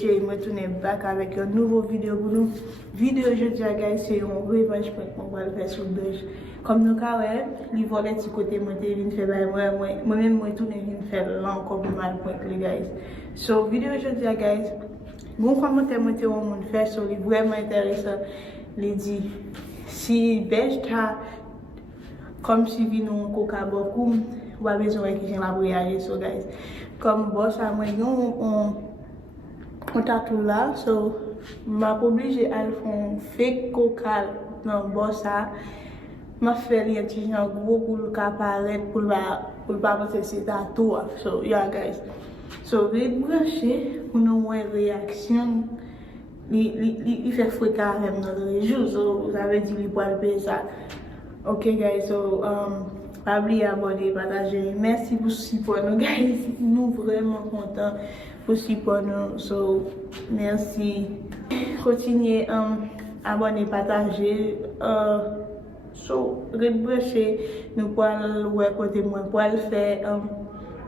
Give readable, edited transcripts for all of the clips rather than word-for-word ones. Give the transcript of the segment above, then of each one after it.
Je me retourne back avec une nouvelle vidéo pour nous. Vidéo aujourd'hui, guys, c'est un revenge qu'on va le faire sur Dodge. Comme nous, quand les volets du côté, moi, je faire moi-même, moi, tout je faire là encore plus mal pour les guys. So, vidéo aujourd'hui, guys, bon commentaire, moi, on va faire sur les vraiment intéressant. Les dit, si bêche, comme si vi nous coca beaucoup, ou à besoin que j'ai la voyager, so, guys. Comme boss, à moi, on t'a tout là, so m'a obligé à faire un fake coca dans bossa. M'a fait les petits gens gros pour le apparaître pour pas penser c'est à toi. So yeah guys. So les brancher pour nous voir réaction. Il fait fréquent même dans les jours. So vous avez dit il peut le ça. Ok guys, so pas oublier abonner, partager. Merci pour support nous guys. Nous vraiment contents pour support nous. So merci. Continuez abonner, partager. So rebrancher nous pour le côté moi pour le faire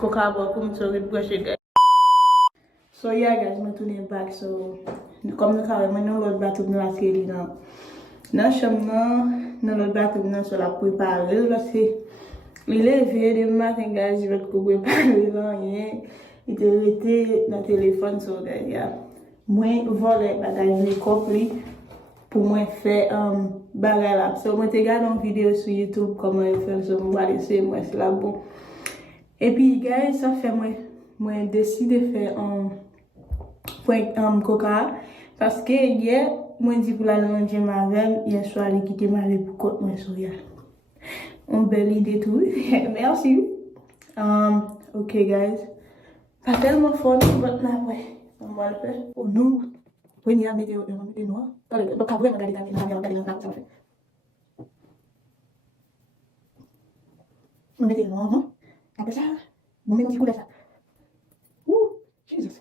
coca comme ça rebrancher guys. So yeah guys, me tourner back. So comme nous carrément nous l'autre bateau dans la série dans la chambre dans l'autre bateau dans sur la préparer parce que il est levé le matin guys, je vais préparer rien. Il était resté dans le téléphone so guys, yeah. Moi voler bagage les copies pour moi faire bagage là. So moi te regarde une vidéo sur YouTube comment faire so moi laisser moi c'est là bon. Et puis guys, ça fait moi décidé de faire un coca parce que hier moi dit pour la manger ma veille hier soir il quitté ma pour côte moi sourire. On belle idée tout. Merci. OK guys. Pas tellement fort mais maintenant ouais, on va le faire. Oh non. Oui, il y a météo noir. Donc après regarder la caméra ça va faire. On met noir, non? Après ça, on met un petit coup de ça. Ouh, Jesus.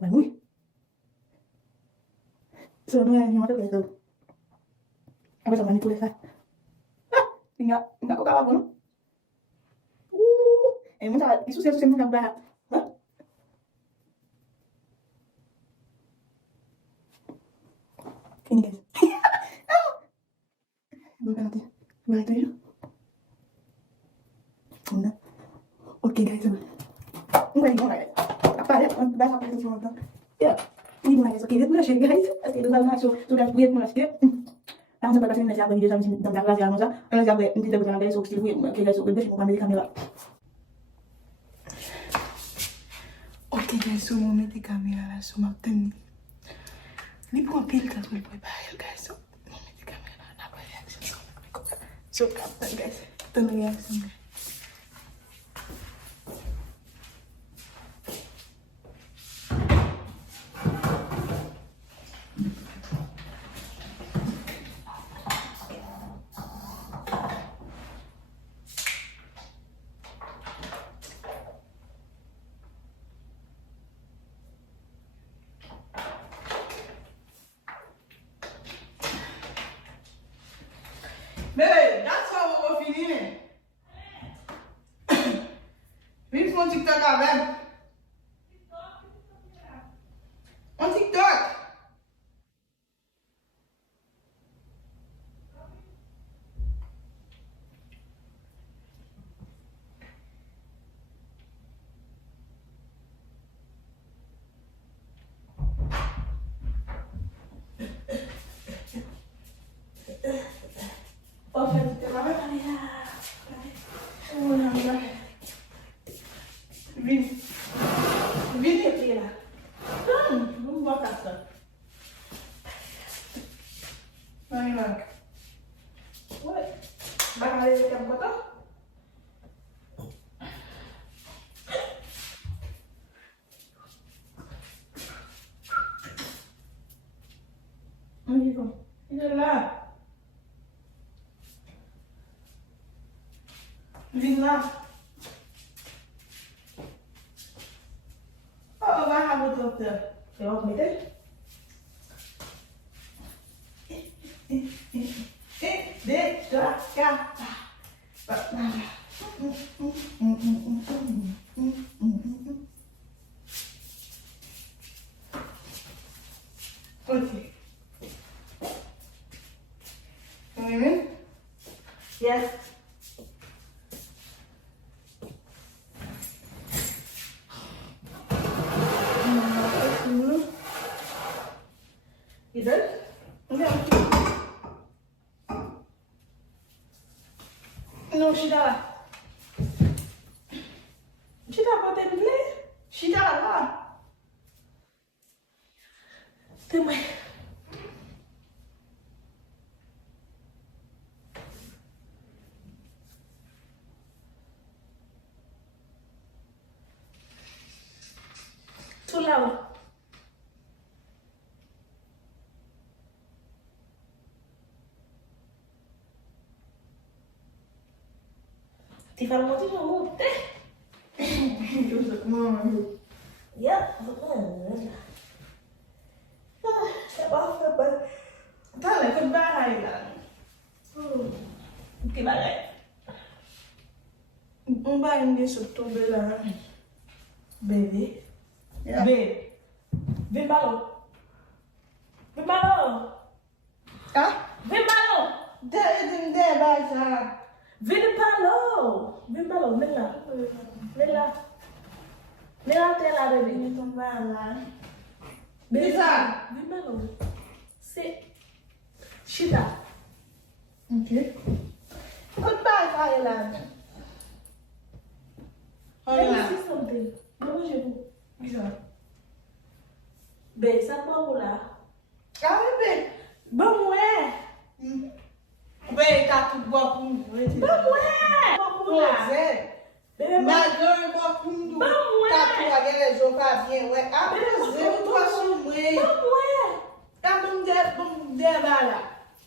Ouais, oui. Ça nous a mis en tête. Après ça, on va mettre ça. Ah, il y a coca avant, non? Ouh, et moi, ça, il c'est mon cabaret. Hein? Fini, guys. Bon, regardez. Vous arrêtez toujours? OK, guys. On va y aller. Après, on va faire un peu de temps. Yeah. Oui, bon, OK, vous lâchez, guys. Parce que nous allons sur la prière pour l'acheter. Par exemple, parce que nous avons vidéo dans la classe avant ça. On a après une petite vidéo dans la sur si vous OK, guys, on va mettre la caméra. OK, guys, so on met la caméra là sur ma tenue. Ni pour un pile quand on le prépare, guys. On met la caméra là après réaction. So, guys. Donne réaction. Baby, that's how we're feeling. Viens sur mon TikTok avec. On TikTok. Oh, fait, la même caméra. Oh là là. Viens. Viens, t'es là. Vous voir ça. Allez, Marc. Ouais. Va aller avec un coton. On y va. Il est là. Viens là. Oh, on va avoir votre docteur. Et on met déjà cata. Okay. Yes. You done? Yeah. No, she got. She got what they play. She got a lot. Tell me. Too loud. Ti fa molto di molte. Giusto, come yeah. Dale, che bella. Che bella. Un bagno sotto bella. Baby. Yeah. Babe. Vem balão. Vem balão. Ah? Vem balão. Vem balão. Vem balão. Vem balão. Vem lá. Vem lá. Vem lá até lá, bebê. Então vai lá. Beleza. Vem balão. Se. Chita. Ok. Goodbye, Thailand. Let me see something. Vamos ver. Bisa. Be, sa po lá. Ah, bebê. Vamos Be, tá tudo bom. Vamos Vamos lá. Mas eu vou fundo. Vamos tá tudo aquele jogo assim, ué. Ah, mas eu tô assumir. Vamos tá bom de bala.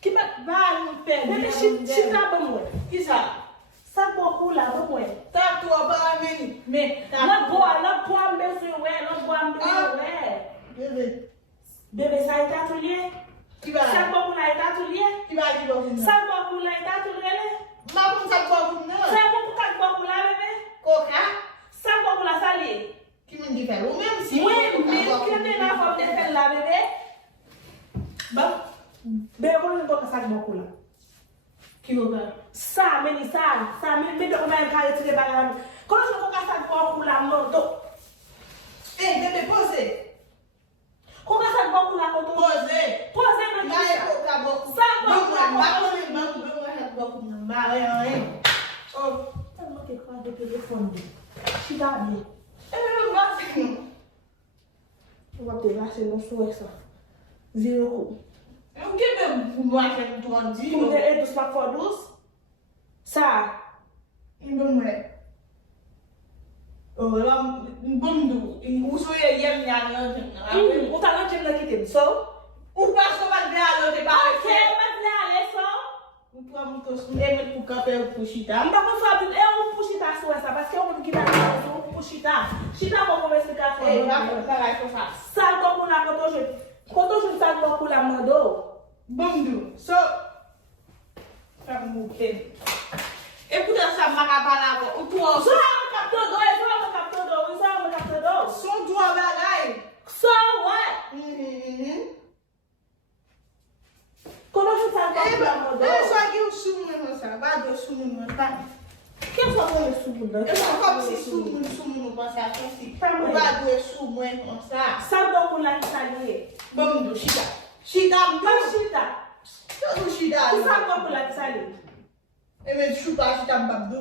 Que vai no pé. Bebê, se tá bom. Isa. Sa po lá, vamos tá tu para mim. Me. Não boa mesmo, ué. Não boa mesmo, ué. Bebê, sai tá tudo ali. Que vai? Sa po lá tá tudo ali. Que vai de novo? Sa po lá tá tudo ali. Mas não sabe como não? Sa po lá, bebê? Coca? Sa po lá sali. Que me diz, o mesmo sim. Mesmo que tem na foto de lá, bebê. Bom. Bebê, não toca sa po lá. Que lugar? Sa, me deu uma cara de trabalhar. Quando eu vou gastar pouco lá, não. Ei, bebê, pose. Quando eu vou pouco lá, quando pose não. Não é pouco, acabou. Sa, pouco lá. Oh, tá bom que quando o telefone. Chegado. Eu não gosto. Eu vou ter lá, se não sou essa. Zero. Eu quero ver o que tu é dos pacotes? Sa? Não é. Ela bando e uso ia não. O talão tinha daqui tem só. O passo vai dar lá de baixo. Ok, mas não é só. O tu amo to é muito café puxita. Não vou saber é puxita sua essa, mas que eu não queria um puxita. Chita vou conversar com a sua. É, vai falar com essa. Sa como na quando eu saio do pula mandou, bando, só tá muito. Eu podia essa marabala, o tu só captou dois, só do abalai. Só what? Quando eu saio do pula mandou, eu só que o sumo não sabe, vai do sumo não tá. Quem só põe o sumo não? Eu só como se sumo não passa assim. Vai do sumo não sabe. Sabe do pula que sai. Bando, chita. Todo chita. Tu sabe como lá que sai? Eu me chupa chita babdu.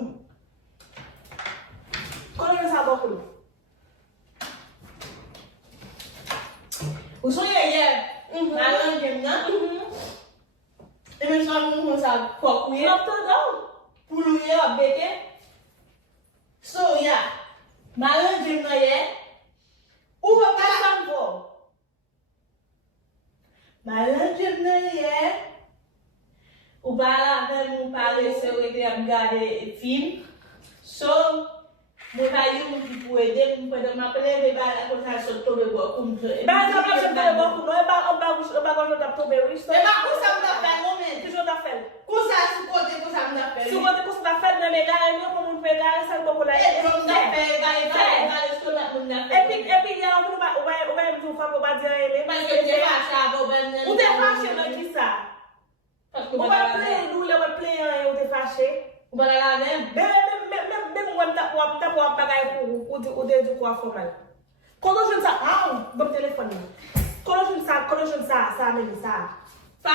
Como eu sabe como? O sonho é na longe, não? Eu me chamo como sabe qual é? Não todo. Pulu é a beke. So yeah. Na longe não é? O papai sambo. Malanjir é o bala não pareceu ele agade film so mo tayo mo pwede ma pwede bala ko sa so to bebo kung ba sa ba sa bebo ko no ba ko da to bebo isso é ba ko sa da fel momento que da fel ko sa su ko de ko sa da fel su ko de ko sa fel na mega e mo como pegar essa popular é from da fel vai estou na epic ya o vai tu fa ba dia ele mas que je va sa go ba Ou t'es fâché dans qui ça? Ou va play, nous, le play, ou t'es fâché? Ou pas la même? Même moi, t'as pas bagaille pour dire quoi formal. Quand je ne sais pas, bon téléphone. Quand je ne sais pas, ça amène ça. Pas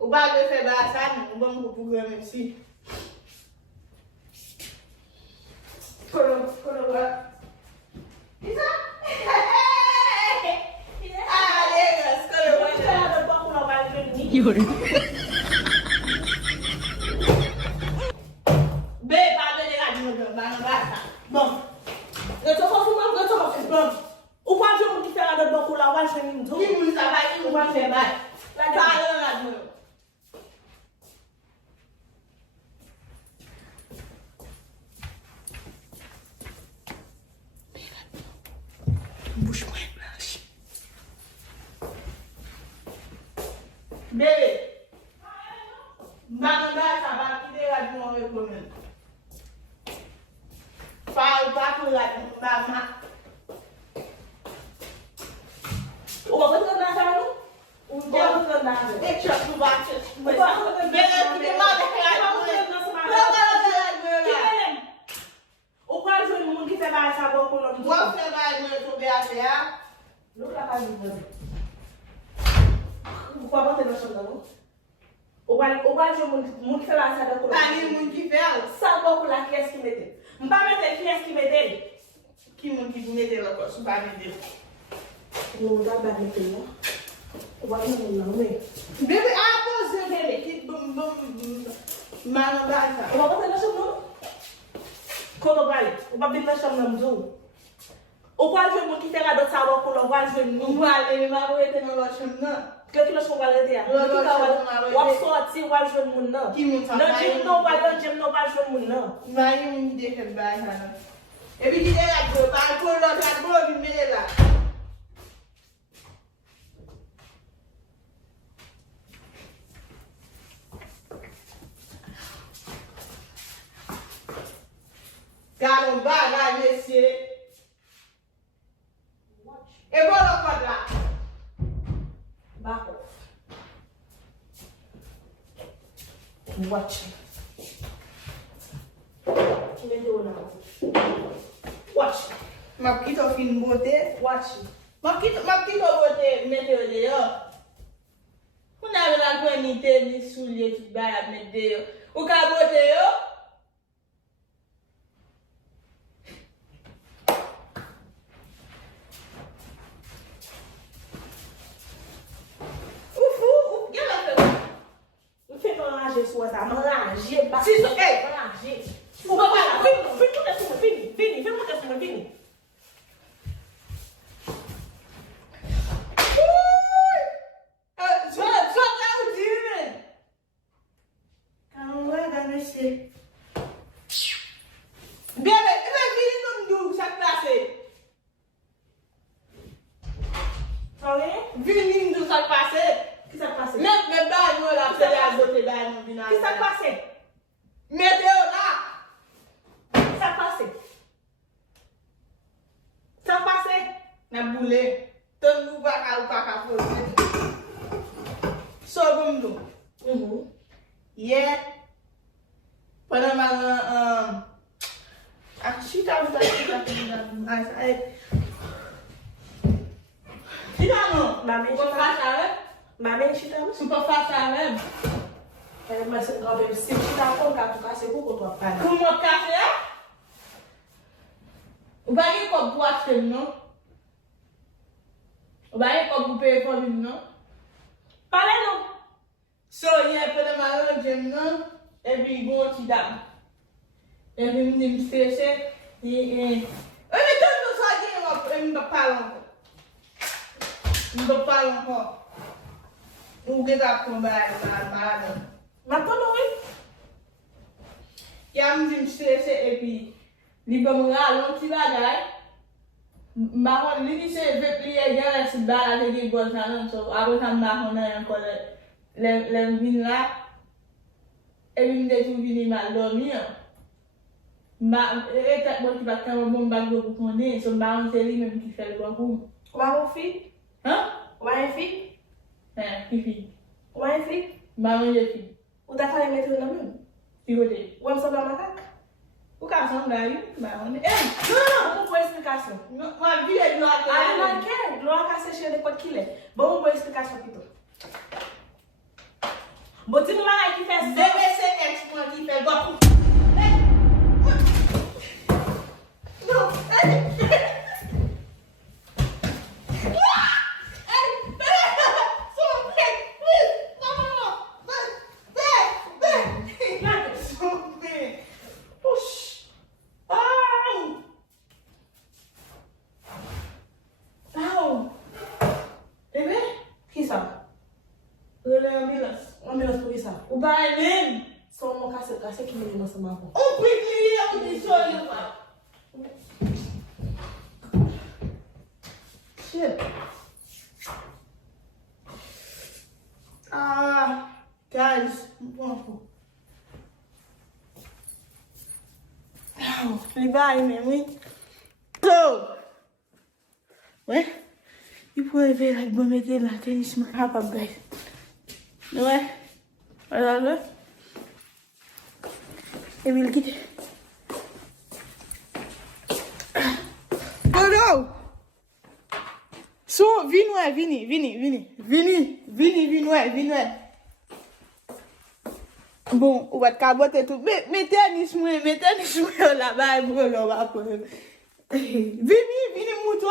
ou pas de faire ça, on va me programmer ici. Yuri. Bon. Eu tô falando, bom. O quadro é muito diferente do banco lá, vai ser muito. Que muito trabalho, que vai ser mais. Lá tá, meu. Bouche moins blanche. Bébé. Banana, ça va quitter la journée avec moi-même. Pas pour la maman. O banco tá na cara, o banco tá na cara. Deixa eu provar. O banco tá na o quadro é muito diferente do banco lá. Vou pegar meu sobre a Não tá fazendo. O quadro tá na chão, o quadro é muito diferente do banco. Ali muito diferente. Sabe o banco lá que é que meteu? Não vai meter que é que meteu? Que muito que meteu lá com o barulho. Não dá pra meter, não. O banco não, né? Bébé, pose, bébé. Que Manabata. O banco tá na chão, não? Quando vai, o babi na chão não mudou. O quadro é muito diferente do sabor com o quadro é muito. Ele vai morrer no lote, não. Que que nós vamos fazer dia? O absorte o ajuda muito não. Que muito não tem não vai ajuda muito não. Vai deixa vai não. Eu vi que era vai por lá tá bom me lá. Caramba, lá nesse. Eu vou lá para lá. Back off. Watch. Watch. Ma petite au film beauté. Watch. Ma petite au beauté, mettez-le dehors. On a la quantité de souliers tout bas à mettre dehors. Ou qu'à beauté, yo? Je ne peux pas encore. Ou que ça tombe malade. Maintenant, oui. Il y a un petit stressé et puis, il peut me râler un petit bagage. Marron, lui, c'est le plié, il y a un petit balade qui est bon, ça, non, so, après, ça marron, encore les vins là. Et puis, il est tout venu mal dormir. Et peut-être moi qui va faire un bon bague pour qu'on ait, c'est marron, c'est lui-même qui fait le bon coup. Marron fille. Hein? Ouais, fille. Hein, qui fait? Ouais, fille. Marron, je fille. Ou t'as qu'à les mettre dans le même. Qui côté? Ou me semble un macaque. Ou qu'à s'en aller, marron. Eh! Non, pour explication. Ma vie est noire. Ah, ok. L'on a cassé chez les potes qu'il est. Bon, pour explication plutôt. Bon, dis-nous là qui fait ça. DBC X-moi qui fait beaucoup. Non! Qui ça? On met le pour ça. Ou pas même. Sans mon cassé qui met dans ce marron. On peut crier, on dit ça, shit. Ah, guys, bon. Les bails, mais oui. So, ouais. Il faut élever la bonne météo, la tennis, ma capable, guys. Ouais. Voilà le. Et puis le quitte. Bodo! So, vini. Bon, on va te caboter tout. Mais tennis, là-bas, on va prendre. Vini, mouton.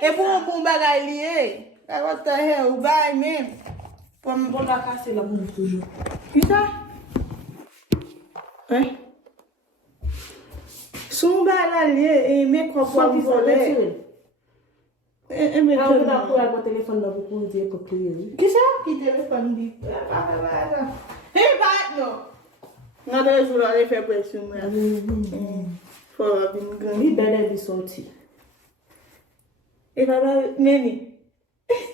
Et pour un bon bagage lié. What the hell, ou bail même. Pour me bon la casser la boue toujours. Qui ça? Ouais. Son bagage lié et mes propres volets. Et mes Ah, on a pris un téléphone là pour dire pour crier. Qui ça? Qui téléphone dit? Eh, bah, non. Non, t'as joué à l'effet pression. Faut avoir une grande. Il belle de sortir. Et papa, Néni.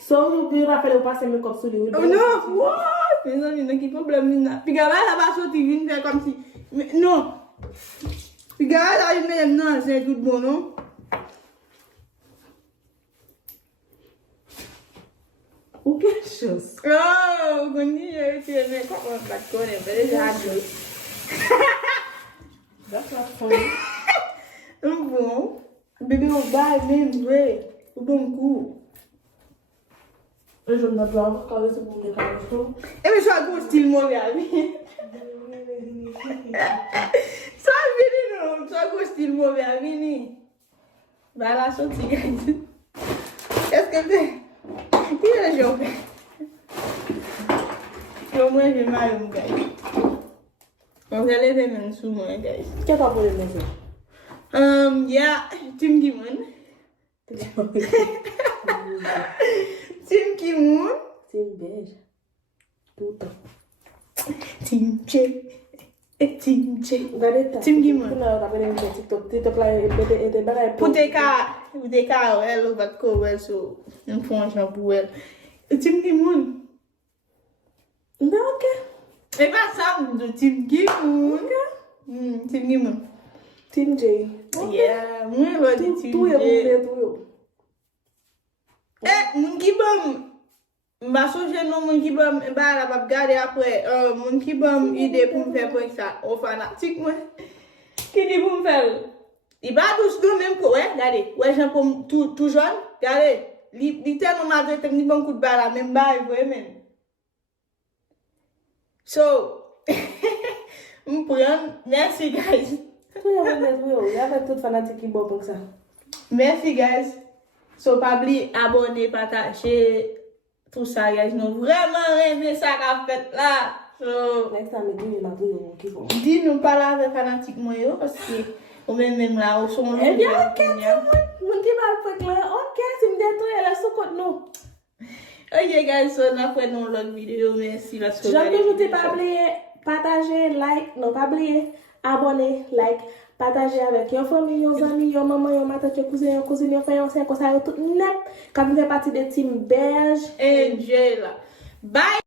Só o Pio Rafael passe meu copo sur lui. Oh non, what? Mais non, il y a qui problème. Puis gars, là, va sortir, vient faire comme si. Mais non. Puis gars, là, il met non, c'est tout bon, non? Ou quelque chose. Oh, vous connaissez, tu es même comment on va te connaître, mais déjà, That's not funny. bon. Bébé, on va même, ouais. Au bon coup. Je ne dois pas parler de mon décalage. Et mais ça, gros style, mon gars. Ça, vini, non. Ça, gros style, mon gars, vini. Va la sortie, guys. Qu'est-ce que c'est? Qui est le jour? Au moins, j'ai mal, mon gars. On va lever même sous moi, guys. Qu'est-ce que tu as pour le message? Yeah, Tim Kimon. Tim Kimon. Tim beige. Tout le temps. Tim J. Et Tim J. Regardez Tim Kimon. Tu n'as pas de TikTok. TikTok là, et Pour des cas, elle va te couvrir sur une fonction pour elle. Tim Kimon. Non, ok. Et pas ça, de Tim Kimon. Tim Kimon. Tim J. Yeah, moi, je dis Tim Tout J. est bon. Mon qui bon, m'a songé non mon qui bon, bah la va regarder après, mon qui bon idée pour me faire pour ça, au fanatique moi. Qui dit pour me faire? Il va tous deux même quoi, ouais, regardez, ouais j'en comme tout jeune, regardez, il tellement mal de ni bon coup de balle même bail ouais même. So, me prendre, merci guys. Tout est bon, il y a tout fanatique qui boit pour ça. Merci guys. So, pas oublier abonner, partager, tout ça, guys. Nous vraiment aimé ça qu'a fait là. So, Next time, dis-nous ma bouillon qui vont. dis-nous pas là avec fanatique moi, parce que Ou même là, au son Eh bien, ok, tout le monde. Moun qui va le faire là. Ok, si me détruit, elle a sous côté nous. Ok, guys, so on a fait dans l'autre vidéo. Merci parce que J'aime toujours pas oublier partager, like, non pas oublier abonner, like, partager avec your famille, your amis, your maman, your ma tante, your cousin, your frère, your tout net. Quand vous faites partie de team belge. Et Jay là. Bye.